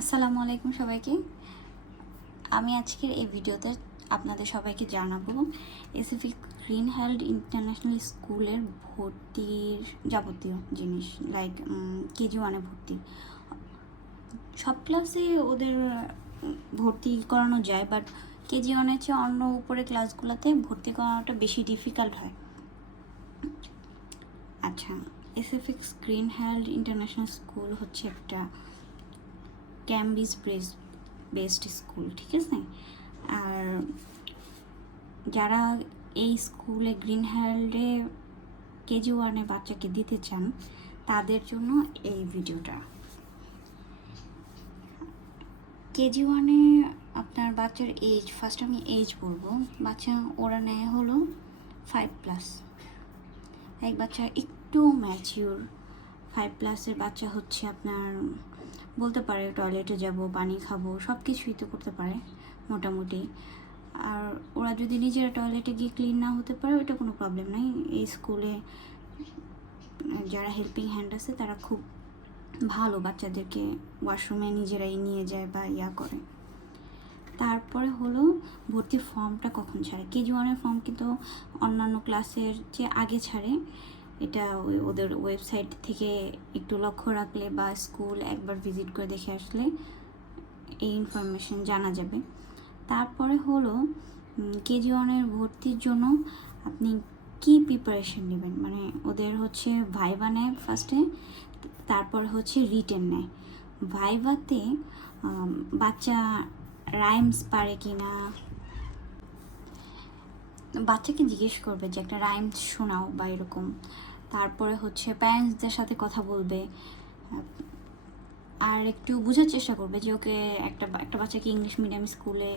আসসালামু আলাইকুম সবাইকে। আমি আজকের এই ভিডিওতে আপনাদের সবাইকে জানাবো এসএফিক গ্রিন হেল্ড ইন্টারন্যাশনাল স্কুলের ভর্তির যাবতীয় জিনিস, লাইক কেজি ওয়ানে ভর্তি। সব ক্লাসে ওদের ভর্তি করানো যায়, বাট কেজি ওয়ানের চেয়ে অন্য উপরে ক্লাসগুলোতে ভর্তি করানোটা বেশি ডিফিকাল্ট হয়। আচ্ছা, এসএফিক্স গ্রিন হেল্ড ইন্টারন্যাশনাল স্কুল হচ্ছে একটা ক্যামব্রিজ বেসড স্কুল, ঠিক আছে? আর যারা এই স্কুলে গ্রিন হেল্ডে কেজি ওয়ানে বাচ্চাকে দিতে চান তাদের জন্য এই ভিডিওটা। কেজি ওয়ানে আপনার বাচ্চার এজ, ফার্স্ট আমি এজ বলবো। বাচ্চা ওরা নেয় হলো 5+। এক বাচ্চা একটু ম্যাচিওর 5+-এর বাচ্চা হচ্ছে আপনার বলতে পারে টয়লেটে যাব, পানি খাবো, সব কিছুই তো করতে পারে মোটামুটি। আর ওরা যদি নিজেরা টয়লেটে গিয়ে ক্লিন না হতে পারে, ওইটা কোনো প্রবলেম নাই। এই স্কুলে যারা হেল্পিং হ্যান্ড আছে তারা খুব ভালো, বাচ্চাদেরকে ওয়াশরুমে নিজেরাই নিয়ে যায় বা করে। তারপরে হলো ভর্তির ফর্মটা কখন ছাড়ে। কেজি ওয়ানের ফর্ম কিন্তু অন্যান্য ক্লাসের চেয়ে আগে ছাড়ে। এটা ওদের ওয়েবসাইট থেকে একটু লক্ষ্য রাখলে বা স্কুল একবার ভিজিট করে দেখে আসলে এই ইনফরমেশন জানা যাবে। তারপরে হলো কেজি ওয়ানের ভর্তির জন্য আপনি কি প্রিপারেশন নেবেন, মানে ওদের হচ্ছে ভাইভা নেয় ফার্স্টে, তারপর হচ্ছে রিটেন নেয়। ভাইভাতে বাচ্চা রাইমস পারে কি না, বাচ্চাকে জিজ্ঞেস করবে যে একটা রাইমস শোনাও বা এরকম। তারপরে হচ্ছে প্যারেন্টসদের সাথে কথা বলবে আর একটু বোঝার চেষ্টা করবে যে ওকে একটা বাচ্চাকে ইংলিশ মিডিয়াম স্কুলে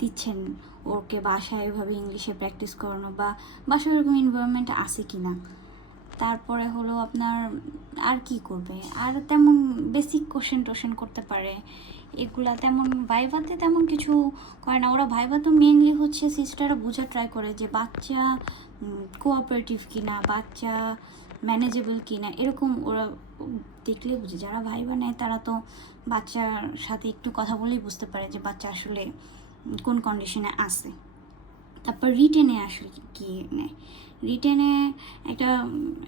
দিচ্ছেন, ওকে বাসায় এভাবে ইংলিশে প্র্যাকটিস করানো বা বাসায় এরকম এনভায়রনমেন্ট আছে কি না। তারপরে হলো আপনার আর কি করবে, আর তেমন বেসিক কোশ্চেন করতে পারে। এগুলা তেমন ভাইভাতে তেমন কিছু করে না ওরা। ভাইভা তো মেনলি হচ্ছে সিস্টাররা বোঝা ট্রাই করে যে বাচ্চা কোঅপারেটিভ কিনা, বাচ্চা ম্যানেজেবল কিনা, এরকম ওরা দেখলে বুঝে। যারা ভাইভা নেয় তারা তো বাচ্চার সাথে একটু কথা বলেই বুঝতে পারে যে বাচ্চা আসলে কোন কন্ডিশনে আছে। তারপর রিটেনে আসলে কি নেয়, রিটেনে একটা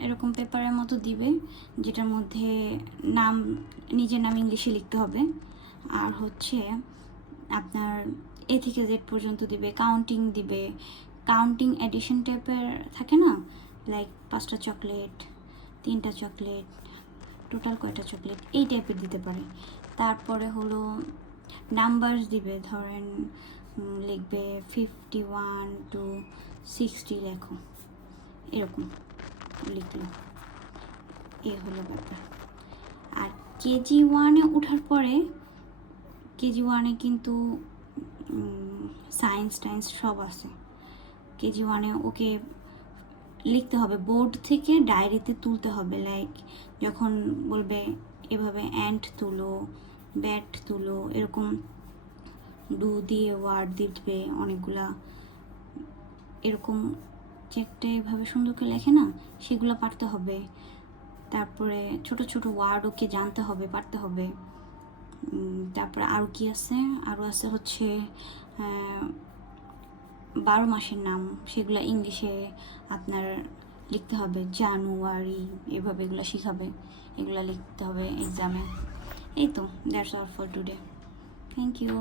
এরকম পেপারের মতো দিবে যেটার মধ্যে নাম, নিজের নাম ইংলিশে লিখতে হবে, আর হচ্ছে আপনার এ থেকে জেড পর্যন্ত দিবে, কাউন্টিং দিবে। কাউন্টিং এডিশন টাইপের থাকে না, লাইক 5টা চকলেট, 3টা চকলেট, টোটাল কয়টা চকলেট, এই টাইপের দিতে পারে। তারপরে হলো নাম্বারস দিবে, ধরেন লিখবে 51 to 60 লেখো, এরকম লিখলো। এ হলো ব্যাপার। আর কেজি ওয়ানে ওঠার পরে, কেজি ওয়ানে কিন্তু সায়েন্স টাইন্স সব আছে। কেজি ওয়ানে ওকে লিখতে হবে, বোর্ড থেকে ডায়েরিতে তুলতে হবে, লাইক যখন বলবে এভাবে অ্যান্ট তুলো, ব্যাট তুলো, এরকম ডু দিয়ে ওয়ার্ড দিবে অনেকগুলা, এরকম চেকটা এভাবে সুন্দর করে লেখে না, সেগুলো পারতে হবে। তারপরে ছোট ছোট ওয়ার্ড ওকে জানতে হবে, পারতে হবে। তারপরে আরও কি আছে, আরও আছে হচ্ছে 12 মাসের নাম, সেগুলো ইংলিশে আপনার লিখতে হবে, জানুয়ারি, এভাবে এগুলো শিখাবে, এগুলো লিখতে হবে এক্সামে। এই তো, that's all for today. Thank you.